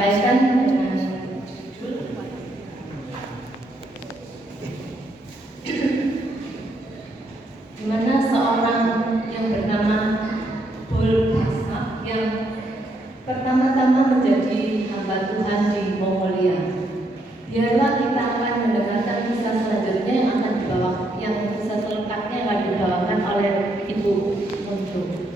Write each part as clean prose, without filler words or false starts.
sampaikan dengan judul di mana seorang yang bernama Paul Pascal yang pertama-tama menjadi hamba Tuhan di Mongolia. Biarlah kita akan mendengarkan kisah selanjutnya yang kisah selengkapnya akan dibawakan oleh Ibu Muncu.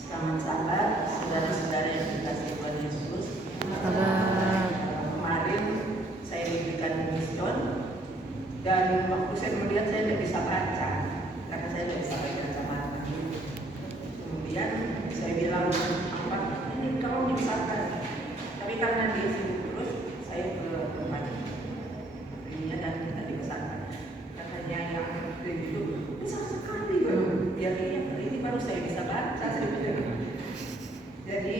Selamat sahabat, saudara-saudara yang dikasihi Tuhan Yesus. Kemarin saya diberikan mission dan waktu saya melihat saya tidak bisa baca karena saya tidak bisa baca kacamata. Kemudian saya bilang, apa ini kalau dibesarkan, tapi karena dia sibuk terus, saya ke tempat ini dan kita dibesarkan. Katanya yang itu besar sekali baru dia ini baru saya bisa baca. Jadi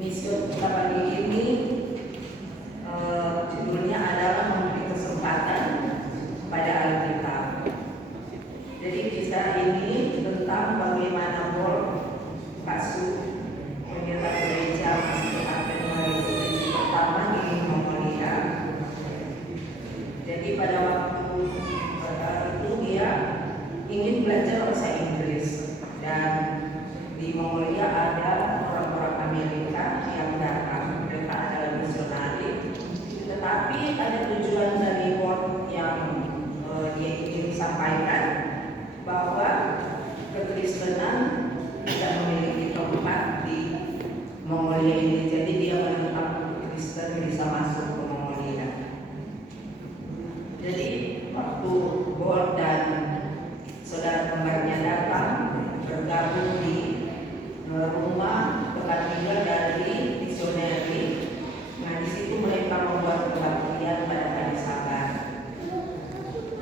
mission kita pagi ini judulnya adalah memberi kesempatan pada Alkitab. Jadi kisah ini tentang bagaimana Paul Pascal pendeta gereja Masjid Advent pertama di Mongolia. Jadi pada waktu itu dia ingin belajar bahasa Inggris dan di Mongolia ada orang-orang Amerika yang datang, mereka adalah misionari, tetapi ada tujuan dari Paul yang dia ingin sampaikan bahwa kekristenan tidak memiliki tempat di Mongolia ini, jadi dia menentang Kristen bisa masuk ke Mongolia. Jadi waktu Paul dan saudara kembarnya datang bergabung di rumah tempat tinggal dari misioneri. Nah, di situ mereka membuat kebaktian pada hari Sabat.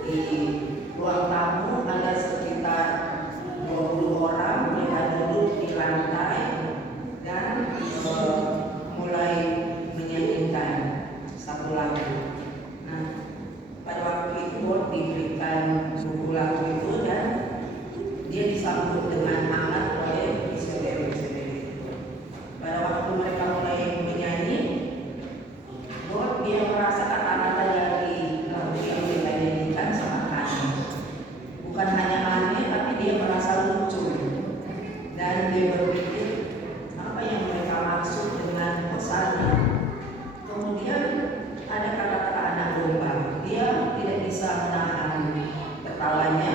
Di ruang tamu ada sekitar 20 orang, mereka duduk di lantai dan mulai menyanyikan satu lagu. Nah, pada waktu itu Paul diberikan buku lagu itu dan dia disambut dengan hangat oleh misioneri-misioneri itu. Pada waktu mereka mulai menyanyi, Paul dia merasa kata-kata dari lagu yang mereka nyanyikan sangat aneh. Bukan hanya aneh, tapi dia merasa lucu dan dia berpikir apa yang mereka maksud dengan pesannya. Kemudian ada kata-kata anak domba. Dia tidak bisa menahan ketawanya,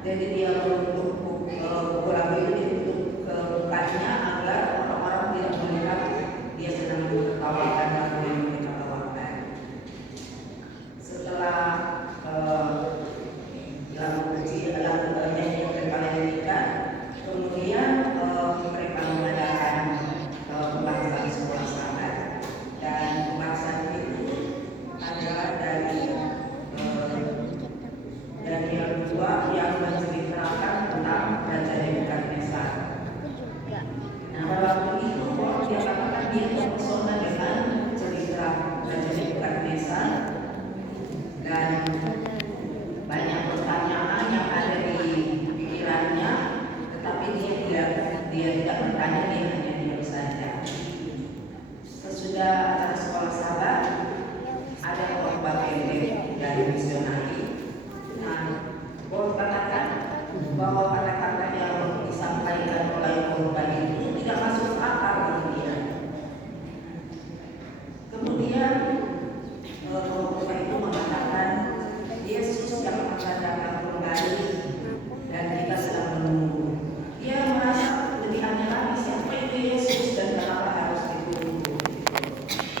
jadi dia menutup buku lagu itu ditutup ke mukanya agar orang-orang tidak melihat dia sedang menertawakan lagu yang mereka bawakan. Setelah lagu nyanyi mereka nyanyikan, kemudian mereka mengadakan pembahasan sekolah sahabat, dan pembahasan itu adalah dari Daniel 2 yang menceritakan tentang Raja Nebukadnezar. Nah, pada waktu itu dia katakan dia terpesona dengan cerita Raja Nebukadnezar dan banyak pertanyaan yang ada di pikirannya, tetapi dia tidak bertanya, dia hanya diam saja. Sesudah acara sekolah sahabat ada khotbah pendek dari misionari. Nah, Paul katakan bahwa kata-kata yang disampaikan oleh khotbah itu tidak masuk akal bagi dia. Kemudian khotbah itu mengatakan Yesus yang akan datang kembali dan kita sedang menunggu. Dia merasa lebih aneh lagi, siapa itu Yesus dan kenapa harus ditunggu,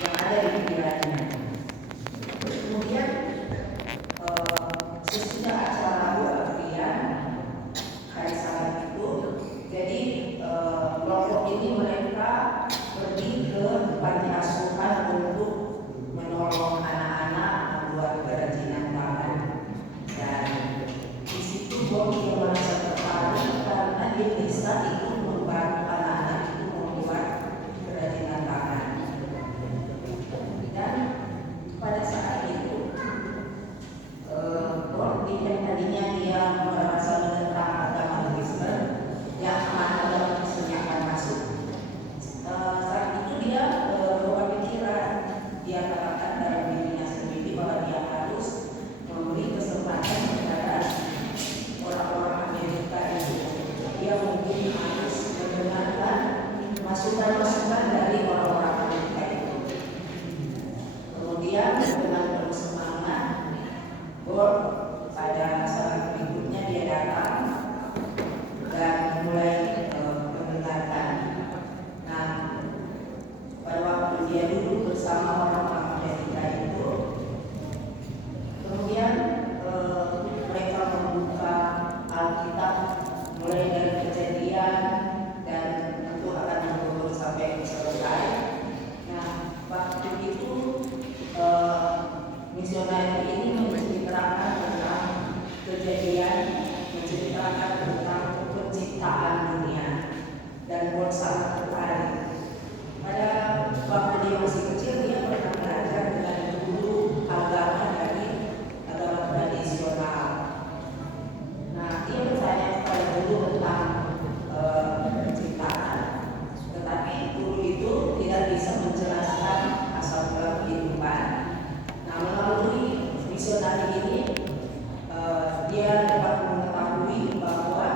yang ada di pikirannya. Kemudian sesudah acara kebaktian hari Sabat itu, jadi kelompok ini mereka pergi ke panti asuhan untuk menolong anak-anak membuat kerajinan tangan. Dan di situ dia merasa tertarik karena dia bisa ikut membantu anak-anak itu membuat kerajinan tangan. Dan pada saat itu yang tadinya dia merasa menentang agama dia dapat mengetahui bahwa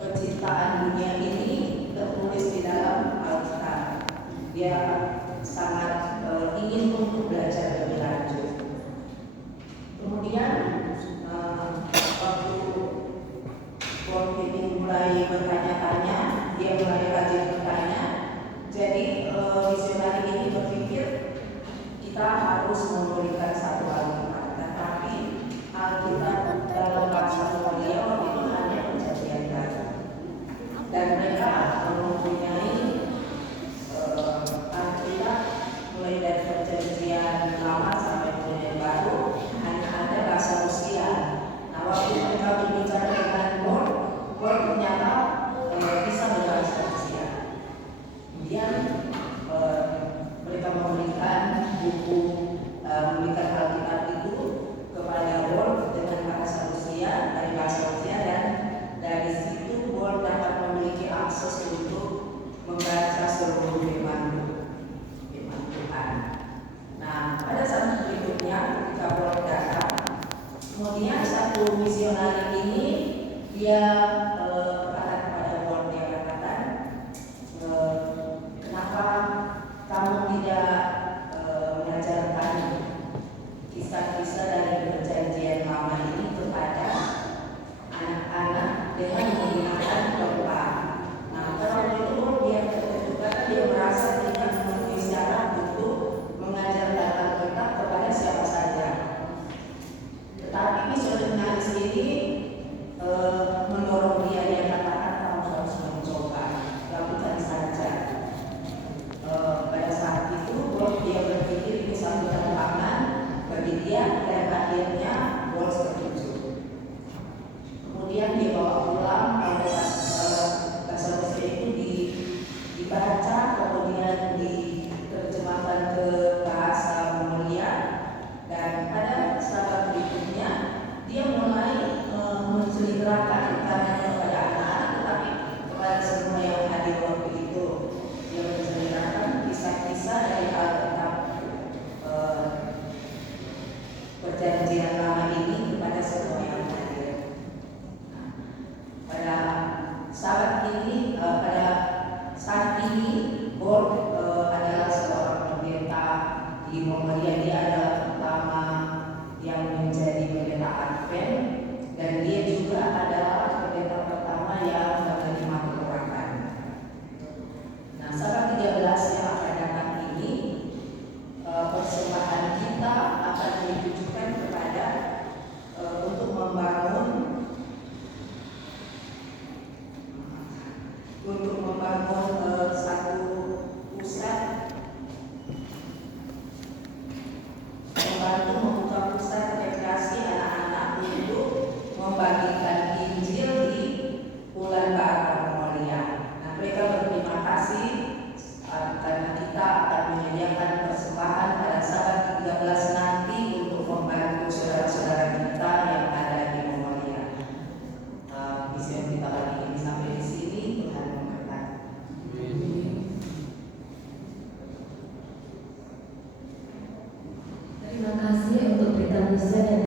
penciptaan dunia ini tertulis di dalam Alkitab. Dia sangat ingin untuk belajar lebih lanjut. Kemudian waktu Walt ini mulai bertanya-tanya, dia mulai rajin bertanya. Jadi misionari ini berpikir kita harus memberikan satu Alkitab, tetapi Alkitab dalam bahasa beliau itu hanya perjanjian baru, dan mereka mempunyai Alkitab mulai dari perjanjian lama sampai perjanjian baru hanya ada bahasa Rusia. Nah, waktu mereka berbicara dengan Walt ternyata bisa berbahasa Rusia. Kemudian mereka memberikan buku, memberikan Alkitab itu kepada Walt dengan bahasa Rusia, dari bahasa Rusia, dan dari situ Walt dapat memiliki akses untuk membaca seluruh firman Tuhan. Nah, pada saat berikutnya ketika Walt datang, kemudian satu misionaris ini dia berkata kepada Walt, dia berkata, kenapa kamu tidak mengajarkan kisah-kisah dari perjanjian lama ini kepada anak-anak dengan menggunakan doa? Nah, kalau itu dia terkejut, dia merasa tidak memenuhi syarat untuk mengajarkan Alkitab kepada siapa saja. Tetapi misionaris ini mendorong dia katakan kamu harus mencoba, lakukan saja. Pada saat itu dia berpikir ini satu tantangan bagi dia, dan akhirnya Walt setuju. Kemudian dia bawa pulang bahasa Rusia itu dibaca, kemudian diterjemahkan ke bahasa Mongolia, dan pada saat berikutnya dia mulai menceritakan bukan kepada anak-anak tetapi kepada semua yang hadir waktu itu. Dia menceritakan kisah-kisah dari Alkitab perjanjian lama ini kepada semua yang hadir. Nah, pada saat ini Walt adalah seorang pendeta di Mongolia. Dia adalah pertama yang menjadi pendeta Advent, dan dia juga